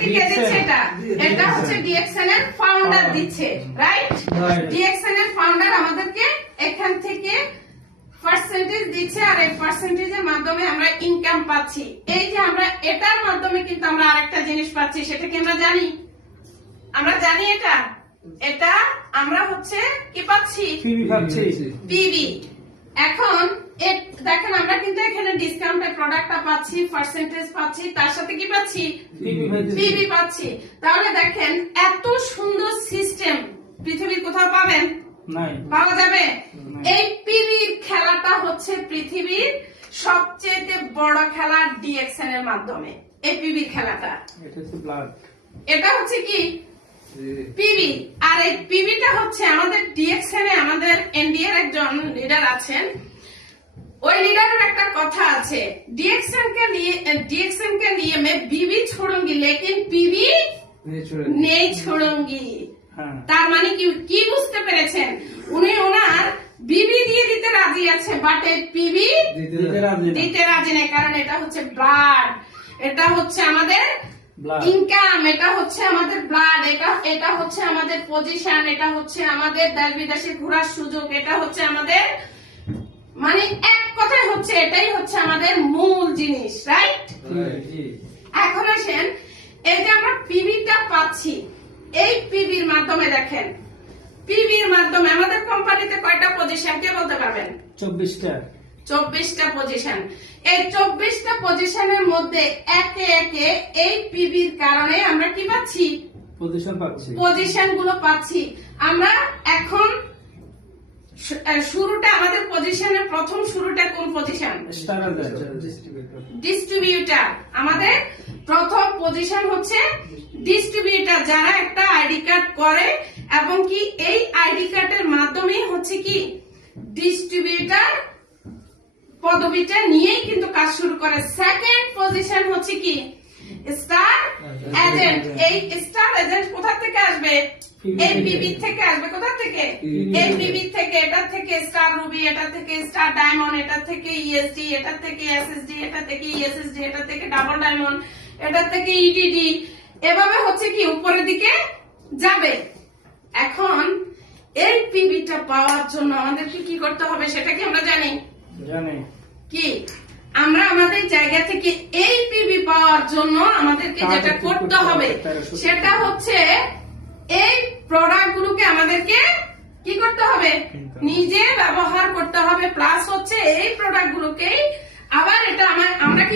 আমাদেরকে কে দিচ্ছে? এটা হচ্ছে ডিএক্সএন এর ফাউন্ডার দিচ্ছে, রাইট? ডিএক্সএন এর ফাউন্ডার আমাদেরকে এখান থেকে পার্সেন্টেজ দিচ্ছে, আর এই পার্সেন্টেজের মাধ্যমে আমরা ইনকাম পাচ্ছি। এই যে আমরা এটার মাধ্যমে কিন্তু আমরা আরেকটা জিনিস পাচ্ছি, সেটা কি আমরা জানি? আমরা জানি এটা আমরা হচ্ছে কি পাচ্ছি? পিবি। এখন দেখেন আমরা কিন্তু এখানে ডিসকাউন্টেড প্রোডাক্টটা পাচ্ছি, পার্সেন্টেজ পাচ্ছি, তার সাথে কি পাচ্ছি? পিবি পাচ্ছি। তাহলে দেখেন এত সুন্দর সিস্টেম পৃথিবীর কোথাও পাবেন? পাওয়া যাবে? এই পিবির খেলাটা হচ্ছে পৃথিবীর সবচেয়ে বড় খেলা ডিএক্সএন এর মাধ্যমে। এই পিবির খেলাটা এটা হচ্ছে কি? পিবি। আর এই পিবিটা হচ্ছে আমাদের ডিএক্সএন এ আমাদের এনডিএর একজন লিডার আছেন, ওই লিডারের একটা কথা আছে, ডিএক্সএন কে लिए मैं बीवी छोड़ूंगी लेकिन पीवी नहीं छोड़ूंगी। তার মানে কি বুঝতে পেরেছেন? উনি ওনার বিবি দিয়ে দিতে রাজি আছে, বাট এই পিবি দিতে রাজি নেই, কারণ এটা হচ্ছে ব্লাড, এটা হচ্ছে আমাদের ইনকাম, এটা হচ্ছে আমাদের ব্লাড, এটা হচ্ছে আমাদের পজিশন, এটা হচ্ছে আমাদের দেশ বিদেশে ঘোরার সুযোগ, এটা হচ্ছে আমাদের মানে এক কথায় হচ্ছে এটাই হচ্ছে আমাদের মূল জিনিস, রাইট? এখন আসেন এই যে আমরা পিবিটা পাচ্ছি, এই পিবির মাধ্যমে দেখেন, পিবির মাধ্যমে আমাদের কোম্পানিতে কয়টা পজিশন কে বলতে পারবেন? 24টা পজিশন। এই 24টা পজিশনের মধ্যে একে একে এই পিবির কারণে আমরা কি পাচ্ছি? পজিশন গুলো পাচ্ছি। আমরা এখন শুরুটা আমাদের পজিশনের প্রথম শুরুটা কোন পজিশন? ডিস্ট্রিবিউটর। আমাদের প্রথম পজিশন হচ্ছে ডিস্ট্রিবিউটর, যারা একটা আইডি কার্ড করে এবং কি এই আইডি কার্ডের মাধ্যমে হচ্ছে কি ডিস্ট্রিবিউটর পদবিটা নিয়েই কিন্তু কাজ শুরু করে। সেকেন্ড পজিশন হচ্ছে কি স্টার এজেন্ট। এই স্টার এজেন্ট কোথা থেকে আসবে? এই পিবি থেকে আসবে। কোথা থেকে? এই পিবি থেকে। এটা থেকে স্টার রুবি, এটা থেকে স্টার ডায়মন্ড, এটা থেকে ইএসডি, এটা থেকে এসএসডি, এটা থেকে ইএসএসডি, এটা থেকে ডাবল ডায়মন্ড, এটা থেকে ইডিডি, এভাবে হচ্ছে কি উপরের দিকে যাবে। এখন এই পিবিটা পাওয়ার জন্য আমাদেরকে কি করতে হবে সেটা কি আমরা জানি? কি আমরা আমাদের জায়গা থেকে এই পিবি পাওয়ার জন্য আমাদেরকে যেটা করতে হবে সেটা হচ্ছে এই প্রোডাক্ট গুলোকে আমাদেরকে কি করতে হবে? নিজে ব্যবহার করতে হবে, প্লাস হচ্ছে এই প্রোডাক্ট গুলোকে আবার এটা আমরা